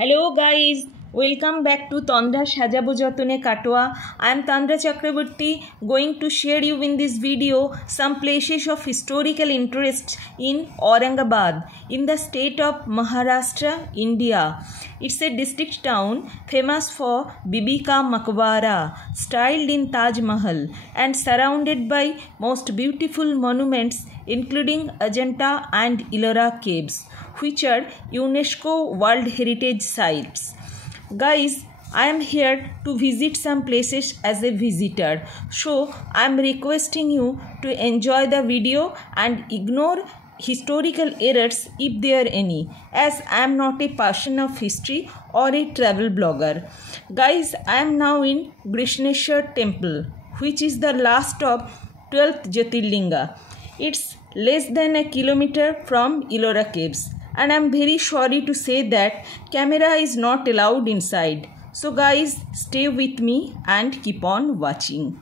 Hello guys, welcome back to Tandra Sajabo Jotone Katwa. I am Tandra Chakraborty going to share you in this video some places of historical interest in Aurangabad in the state of Maharashtra, India. It's a district town famous for Bibi Ka Maqbara, styled in Taj Mahal and surrounded by most beautiful monuments including Ajanta and Ellora caves, which are UNESCO World Heritage Sites. Guys, I am here to visit some places as a visitor. So, I am requesting you to enjoy the video and ignore historical errors if there are any, as I am not a person of history or a travel blogger. Guys, I am now in Krishneshwar temple, which is the last of 12th Jyotirlinga. It's less than a kilometer from Ellora caves. And I'm very sorry to say that camera is not allowed inside. So guys, stay with me and keep on watching.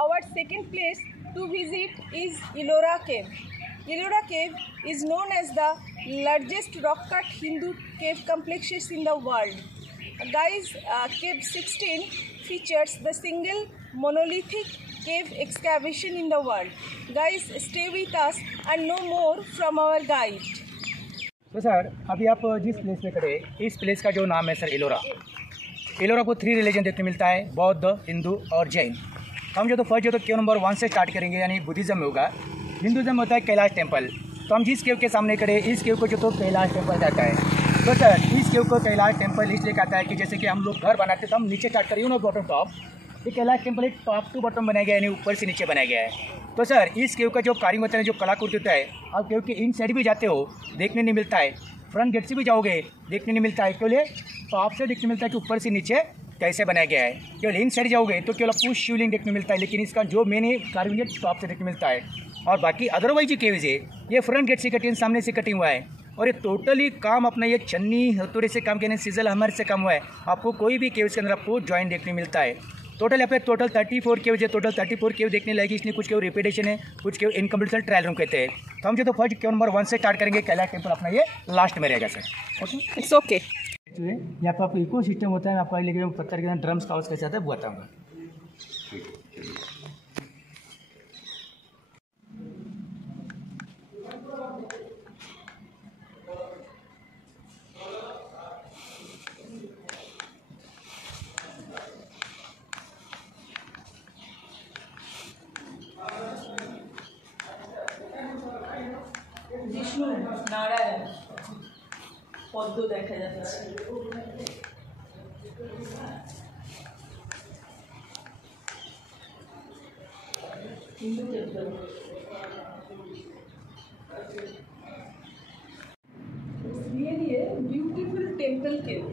Our second place to visit is Ellora Cave. Ellora Cave is known as the largest rock-cut Hindu cave complexes in the world. Guys, Cave 16 features the single monolithic cave excavation in the world. Guys, stay with us and know more from our guide. तो sir अभी आप जिस place पे खड़े इस place का जो नाम है सर एलोरा। एलोरा को 3 रिलीजन देखने मिलता है, बौद्ध, हिंदू और जैन। हम तो फर्स्ट केव नंबर 1 से स्टार्ट करेंगे, यानी बुद्धिज़्म में होगा। हिंदुज़्म में होता है कैलाश टेम्पल। तो हम जिस केव के सामने खड़े इस केव को तो कैलाश टेम्पल कहता है। तो सर इस केव को कैलाश टेम्पल इसलिए कहता है कि जैसे कि हम लोग घर बनाते तो हम नीचे स्टार्ट करिए ना बॉटम टॉप, ये कैलाश टेम्पल एक टॉप टू बॉटम बनाया गया है, यानी ऊपर से नीचे बनाया गया है। तो सर इस केव का जो कारीगर होता है, जो कलाकृति होता है, आप केव के इन साइड भी जाते हो देखने नहीं मिलता है, फ्रंट गेट से भी जाओगे देखने नहीं मिलता है, केवल टॉप से देखने मिलता है कि ऊपर से नीचे कैसे बनाया गया है। केवल इन साइड जाओगे तो केवल आपको शिवलिंग देखने मिलता है, लेकिन इसका जो मेन कार्विंग टॉप से देखने मिलता है। और बाकी अदरवाइज जो केव्स है ये फ्रंट गेट से कटिंग, सामने से कटिंग हुआ है। और ये टोटली काम अपना ये छन्नी हथौड़े से काम, कहने सिजल हमर से काम हुआ है। आपको कोई भी केव्स के अंदर आपको जॉइंट देखने मिलता है। टोटल यहाँ पे टोटल 34 केव्स है। टोटल 34 केव देखने लायक, इसलिए कुछ केव रिपीटेशन है, कुछ केव इनकम्प्लीट ट्रायल रूम कहते हैं। तो हम तो फर्स्ट केव नंबर 1 से स्टार्ट करेंगे, कैलाश टेम्पल अपना ये लास्ट में रहेगा सर। Okay, It's okay. यहाँ पर आपको इको सिस्टम होता है, आपको लेके पत्थर के ड्रम्स का हाउस कैसे आता है वो बताऊँगा। বিষ্ণু নারায়ণ পদ্ম দেখা যাচ্ছে। Hindu temple. Really a beautiful temple cave.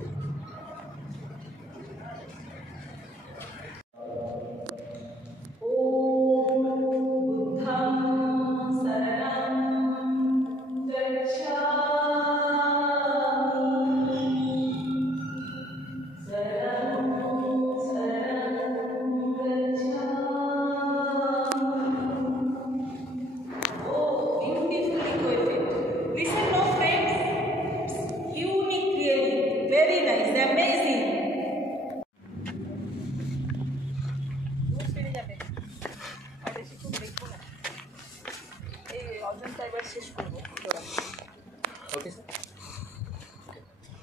Okay sir.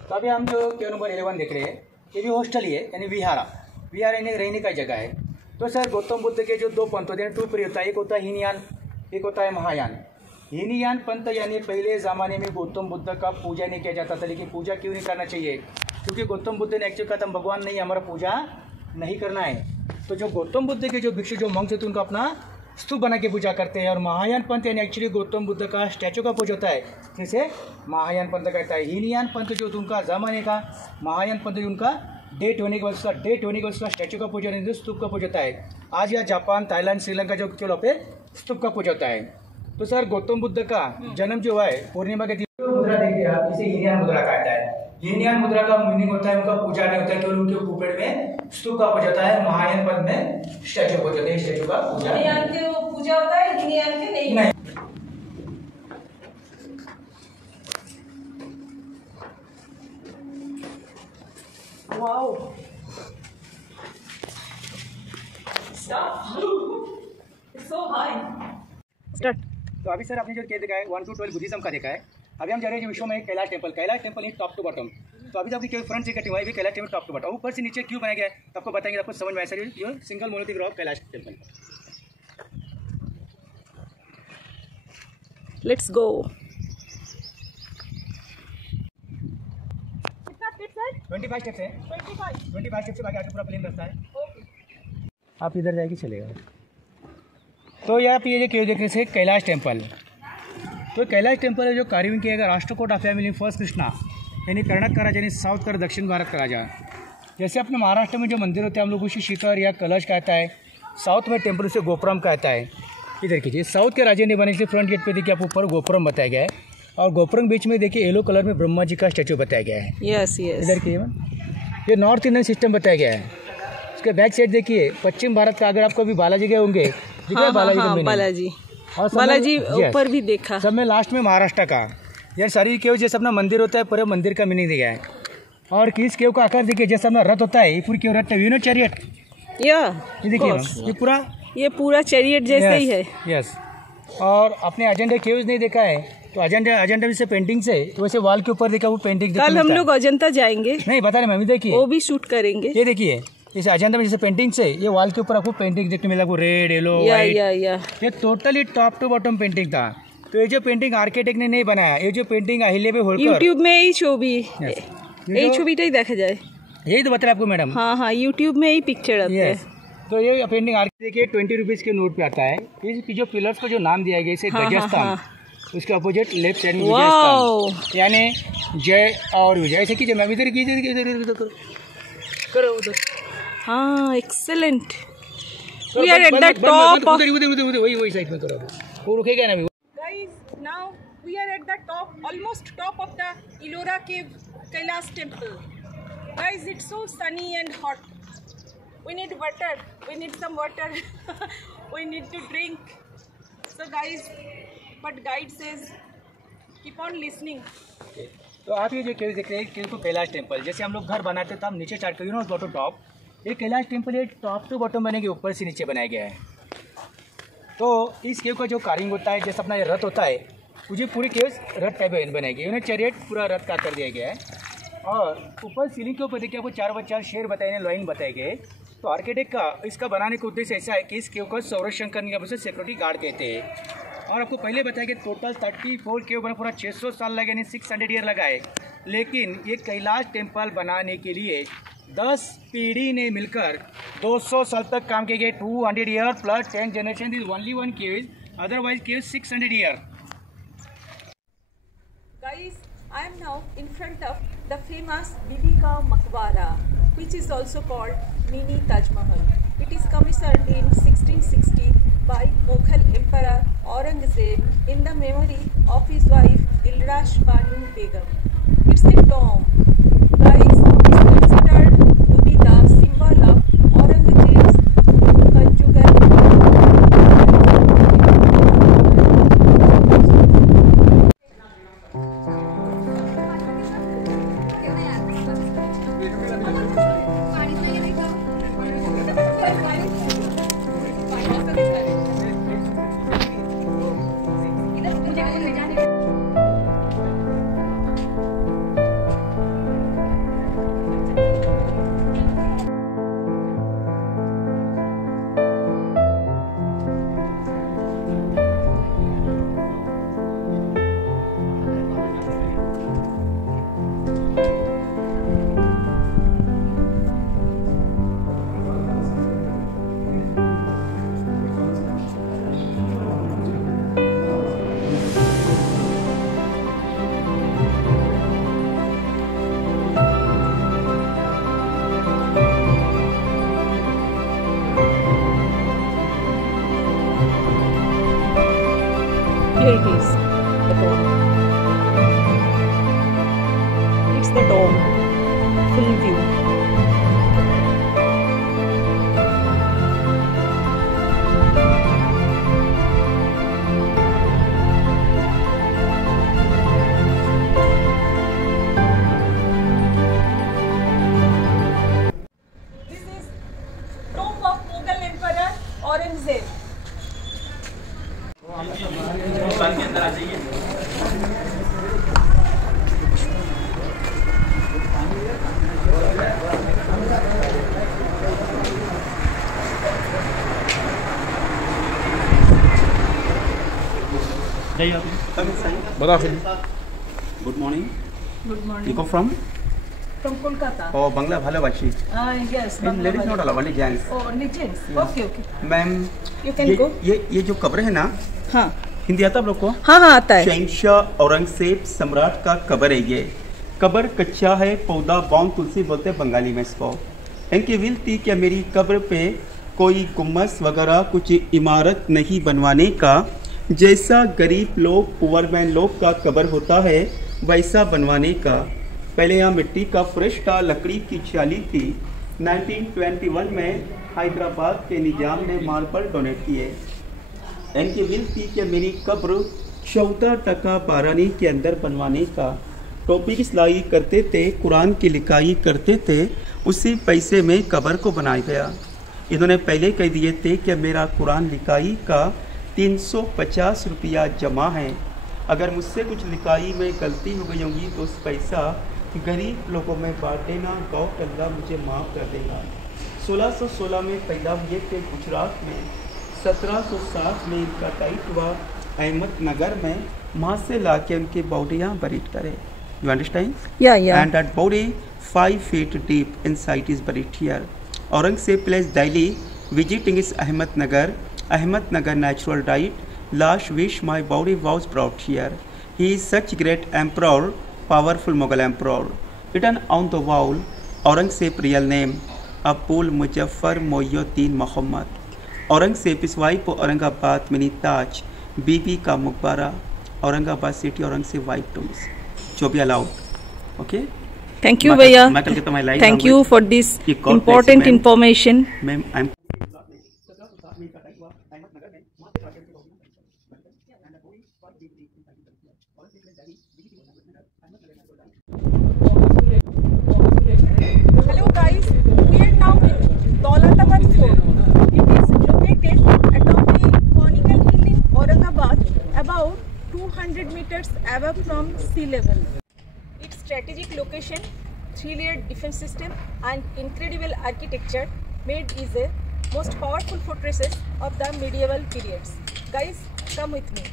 तो अभी हम जो क्यू नंबर 11 देख रहे हैं, ये भी हॉस्टल ही है, यानी विहारा। विहार यानी रहने का जगह है। तो सर गौतम बुद्ध के जो दो पंथ होते हैं, टू पीरियड होता है, एक होता है हीनयान, एक होता है महायान। हीनयान पंथ यानी पहले ज़माने में गौतम बुद्ध का पूजा नहीं किया जाता था, लेकिन पूजा क्यों नहीं करना चाहिए? क्योंकि गौतम बुद्ध ने एक्चुअली कहा था भगवान नहीं, हमारा पूजा नहीं करना है। तो जो गौतम बुद्ध के जो भिक्षु जो मंक थे उनको अपना स्तूप बना के पूजा करते हैं। और महायान पंथ यानी एक्चुअली गौतम बुद्ध का स्टैचू का पूजा होता है, जिसे महायान पंथ कहता है। हीनयान पंथ जो उनका ज़माने का, महायान पंथ जो उनका डेट होने के बाद उसका स्टैचू का पूजा नहीं, स्तूप का पूजा होता है। आज यहाँ जापान, थाईलैंड, श्रीलंका जो केवल पे स्तूप का पूजा होता है। तो सर गौतम बुद्ध का जन्म जो है पूर्णिमा के दिन मुद्रा देखिए आप, इसे हीनयान मुद्रा कहता है। हीनयान मुद्रा का मीनिंग होता है उनका पूजा नहीं होता है, केवल उनके ऊपर में स्तूप का पूजा होता है। महायान पंथ में स्टैचू पूजा होता है, स्टैचू का पूजा पूजा होता है, हीनयान के नहीं। Wow. Stop. It's so high. Start. तो अभी सर आपने जो देखा है 1 to 12 बुद्धिज्म का देखा है। अभी हम जा रहे हैं विश्व में Kailash temple in top to bottom. तो अभी तो आपकी केवल फ्रंट से कटिंग हुआ है, Kailash temple top to bottom. ऊपर से नीचे क्यों बनाया गया है तो आपको बताएंगे, आपको समझ में आया सर ये single monolithic rock Kailash temple. Let's go. 25 steps है। 25 स्टेप से बाकी आगे पूरा प्लेन रास्ता है। आप इधर जाएगी चलेगा। तो यहाँ पे ये क्यों देख रहे थे कैलाश टेम्पल। तो कैलाश टेम्पल है जो कार्विंग किया गया Rashtrakuta of family first Krishna यानी कर्नाटक का राजा यानी साउथ का दक्षिण भारत का राजा। जैसे अपने महाराष्ट्र में जो मंदिर होते हैं हम लोग उसे शिखर या कलश कहता है, साउथ में टेम्पल उसे गोपुरम कहता है। इधर कीजिए, साउथ के राजा ने बने इसलिए फ्रंट गेट पे देखिए आप ऊपर गोपुरम बताया गया है, और गोपुरम बीच में देखिए येलो कलर में ब्रह्मा जी का स्टैचू बताया गया है। Yes yes. इधर कीजिए, ये नॉर्थ इंडियन सिस्टम बताया गया है। उसके बैक साइड देखिए पश्चिम भारत का, अगर आपको अभी बालाजी गए होंगे बालाजी ऊपर भी देखा। सब में लास्ट में महाराष्ट्र का यार सारी केव जैसे अपना मंदिर होता है, पूरे मंदिर का मीनिंग दिया है। और किस केव का आकार देखिए, जैसे अपना रथ होता है, ये पूरी केव रथ है, चैरियट। ये देखिए ये पूरा चैरियट जैसे ही है। यस। और अपने अजेंडा केव्स नहीं देखा है तो अजेंडा जैसे पेंटिंग से, तो वैसे वॉल के ऊपर देखा वो पेंटिंग। कल हम लोग अजंता जाएंगे, नहीं बता रहे मम्मी, देखिए वो भी शूट करेंगे। ये देखिए इस अजेंडा में जैसे पेंटिंग से ये वॉल के ऊपर आपको पेंटिंग देखने मिला, वो रेड येलो वाइट, ये totally top to bottom painting था। तो ये जो पेंटिंग आर्किटेक्ट ने नहीं बनाया, ये जो पेंटिंग अहिल्या होलकर यूट्यूब में ही छवि এই ছবিটাই দেখা যায়, यही तो बता आपको मैडम। हाँ हाँ, यूट्यूब में ही पिक्चर आता है। तो ये पेंटिंग आर्किटेक्ट देखिए 20 रुपीज़ के नोट पे आता है। इसकी जो पिलर्स को जो नाम दिया गया इसे ध्वजस्तंभ, उसके अपोजिट लेफ्ट साइड में विजय यानी जय और विजय। ऐसे कीजिए मैम, इधर कीजिए, करो उधर। हाँ excellent. We are at the top of, वही साइड में करो, वो रुकेगा ना। Guys now we are at the top, almost top of the Ellora cave Kailash temple. Guys, it's so sunny and hot. We need water. We need some water. We need to drink. So guys, but guide says keep on listening. तो आप ये जो केव देख रहे हैं केव को Kailash temple, जैसे हम लोग घर बनाते तो हम नीचे स्टार्ट करिए ना बॉटम टॉप। ये कैलाश टेम्पल ये टॉप टू बॉटम बने के ऊपर से नीचे बनाया गया है। तो इस केव का जो कार्विंग होता है, जैसे अपना ये रथ होता है, मुझे पूरी केव रथ टाइप बनाई गई है, चैरियट पूरा रथ का कर दिया गया है। और ऊपर सीलिंग के ऊपर देखिए आपको 4x4 शेर बताए, लाइन बताए गए। तो आर्किटेक्ट का इसका बनाने का उद्देश्य ऐसा है कि इस केव को संरक्षण करने के सिक्योरिटी गार्ड कहते हैं। और आपको पहले बताया कि टोटल 34 केव बना, पूरा 600 साल लगे, यानी 600 ईयर लगा है। लेकिन ये कैलाश टेम्पल बनाने के लिए 10 पीढ़ी ने मिलकर 200 साल तक काम किए गए। 200 year plus 10 generation is only one cave, otherwise cave 600 year. Guys, I am now in front of the famous Bibi Ka Maqbara, which is also called Mini Taj Mahal. It is commissioned in 1660 by Mughal Emperor Aurangzeb in the memory of his wife Dilrush Banu Begum. It's a tomb. Guys, it's considered to be the symbol of Aurangzeb's conjugal. guys, the dome. It's the dome, full view. This is tomb of Mughal Emperor Aurangzeb. Good morning. Good morning. You come from? From Kolkata. Oh, Bangla bhalobashi. Yes. Ladies not allowed, only gents. Oh, only gents. Yeah. Okay. Ma'am You can go. ये जो कब्र है ना, हाँ हिंदी आता आप लोग को? हाँ आता है. शहंशाह औरंगजेब सम्राट का कब्र है ये. कब्र कच्चा है, पौधा बाउंड तुलसी बोलते हैं बंगाली में इसको. इनकी विल थी कि मेरी कब्र पे कोई गुम्मस वगैरह कुछ इमारत नहीं बनवाने का, जैसा गरीब लोग पुअरमैन लोग का कब्र होता है वैसा बनवाने का. पहले यहाँ मिट्टी का फर्श था, लकड़ी की चाली थी. 1921 में हैदराबाद के निजाम ने मार्बल डोनेट किए. इनकी विल थी कि मेरी कब्र 14% बारानी के अंदर बनवाने का. टोपी की सिलाई करते थे, कुरान की लिखाई करते थे, उसी पैसे में कब्र को बनाया गया. इन्होंने पहले कह दिए थे कि मेरा कुरान लिखाई का 350 रुपया जमा है. अगर मुझसे कुछ लिखाई में गलती हो गई होगी तो उस पैसा गरीब लोगों में बांट देना. गौ के अल्लाह मुझे माफ़ कर देगा. 1616 में पैदा हुए थे गुजरात में. 1760 में इनका टाइट हुआ अहमदनगर में. वहाँ से ला के उनकी बॉडी यहाँ बरीड करे. You understand? Yeah. And that body 5 feet deep inside is buried here. Aurangzeb place daily visiting is Ahmednagar. Ahmednagar natural diet. Last wish my body was brought here. He is such great emperor, powerful Mughal emperor. Written on the wall, Aurangzeb real name, Abul Muzaffar Mohyuddin Muhammad. Aurangzeb is wife of Aurangabad Mini Taj, Bibi ka Muqbara, Aurangabad city Aurangzeb wife tombs. जो भी allowed. Okay? Thank you, भैया. Thank you for this important information. Ma'am, I'm Hello guys, we are now in Daulatabad Fort. It is located atop a conical hill in Aurangabad, about 200 meters above from sea level. Its strategic location, 3-layered defense system and incredible architecture made it the most powerful fortresses of the medieval periods. Guys, come with me.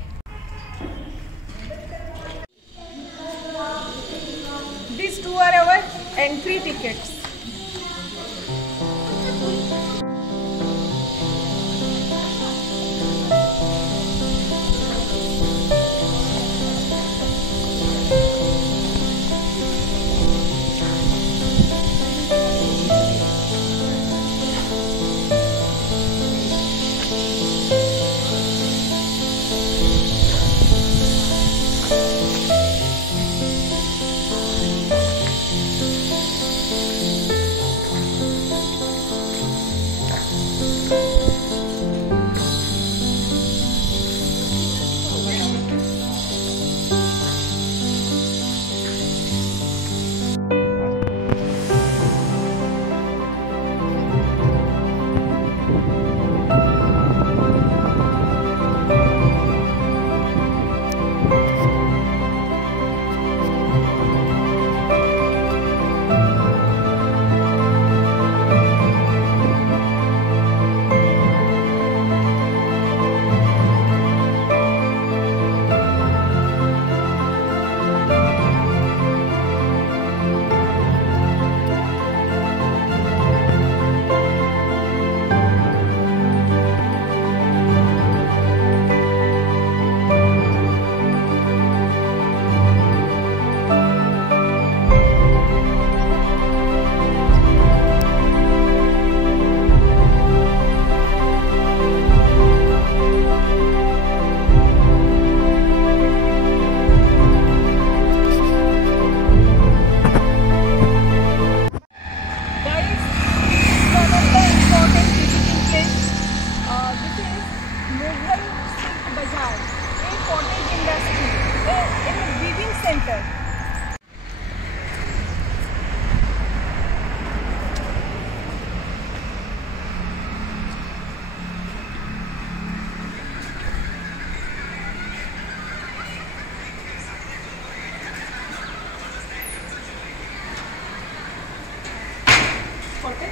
These two are our entry tickets.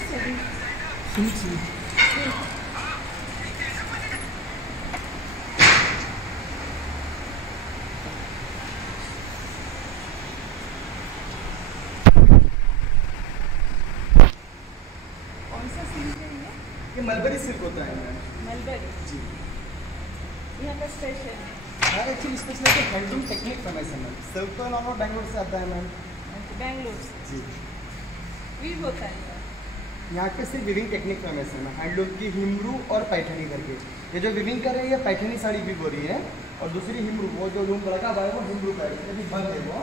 कौन सा silk है ये mulberry silk होता है ma'am. Mulberry जी। यहाँ का special है। हाँ एक्चुअली स्पेशल है हैंडलूम टेक्निक फेमस है मैम। सिल्क तो नॉर्मल बैंगलोर से आता है मैम। बैंगलोर से जी। वीव होता है यहाँ के सिर्फ विविंग टेक्निक फेमस है मैम। हैंडलूम की हिमरू और पैठनी करके। ये जो विविंग कर रही है पैठनी साड़ी विव हो रही है और दूसरी हिमरू, वो जो लूम लगा हुआ है वो हिमरू का है। भी बंद है वो।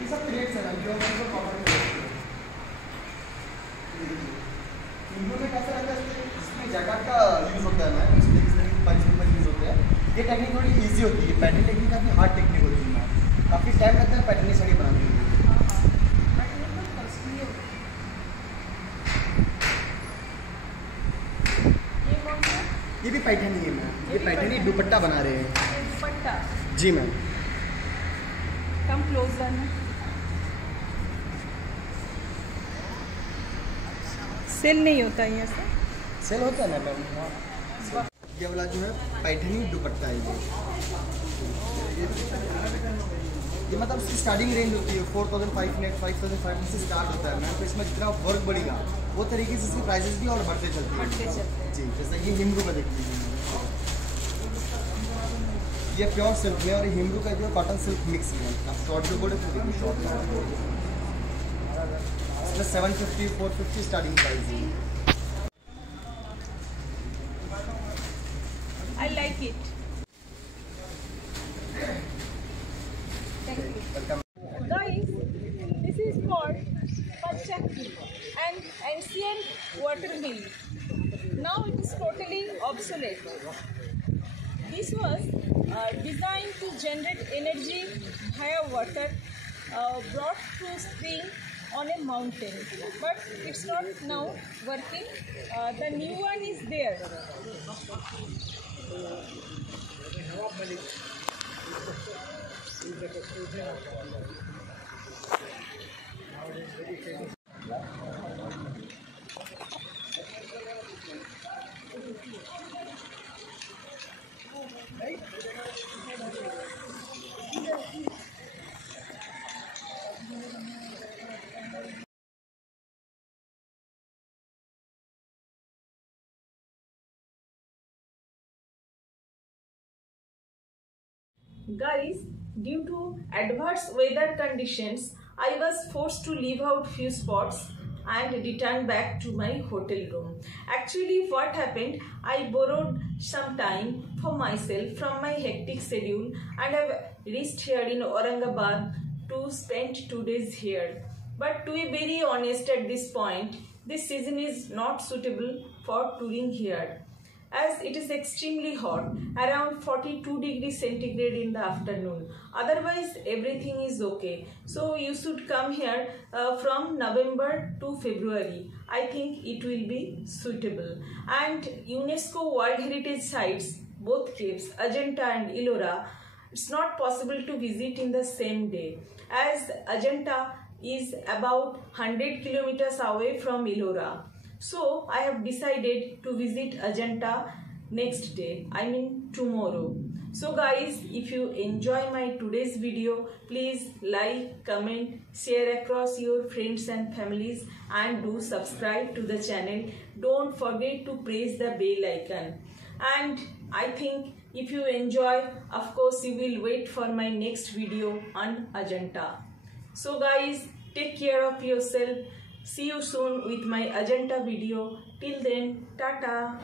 ये सब थ्रेड्स है मैम जो हमको कॉटन में हिमरू में कैसा रहता है इसमें जैकेट का यूज़ होता है मैम। इसमें किस तरह की पंचिंग पर यूज़ होता है। ये टेक्निक थोड़ी ईजी होती है। पैटर्न टेक्निक काफ़ी हार्ड टेक्निक होती है मैम। काफ़ी टाइम लगता है पैटर्नी साड़ी बनाने के लिए। ये भी पैठनी है मैम। ये पैठनी दुपट्टा बना रहे हैं। दुपट्टा जी मैम। कम क्लोजर में सेल नहीं होता है यहाँ से। सेल होता है ना मैम। ये वाला जो है पैठनी दुपट्टा है ये मतलब इसकी स्टार्टिंग रेंज होती है 4,500 5,500 से स्टार्ट होता है मैम। तो इसमें जितना वर्क बढ़ेगा वो तरीके से इसकी प्राइसेस भी और बढ़ते चलते हैं जी। जैसे ये हिमरू का देख लीजिए, ये प्योर सिल्क में और हिमरू का जो कॉटन सिल्क मिक्स है। आप शॉर्ट जो बोले तो शॉर्ट इसमें 750 450 स्टार्टिंग प्राइस है। I like it. Thank you. Welcome. Guys, this is called Panchakki, an ancient water mill. Now it is totally obsolete. This was designed to generate energy via water brought through spring on a mountain, but it's not now working. The new one is there. Guys, due to adverse weather conditions, I was forced to leave out few spots and return back to my hotel room. Actually, what happened, I borrowed some time for myself from my hectic schedule and I've reached here in Aurangabad to spend 2 days here. But to be very honest at this point, this season is not suitable for touring here, as it is extremely hot, around 42 degrees centigrade in the afternoon. Otherwise everything is okay. So you should come here from November to February. I think it will be suitable. And UNESCO World Heritage Sites, both caves, Ajanta and Ellora, it's not possible to visit in the same day, as Ajanta is about 100 kilometers away from Ellora. So I have decided to visit Ajanta next day, I mean tomorrow. So guys, if you enjoy my today's video, please like, comment, share across your friends and families, and do subscribe to the channel. Don't forget to press the bell icon. And I think if you enjoy, of course you will wait for my next video on Ajanta. So guys, take care of yourself. See you soon with my Ajanta video. Till then, Tata.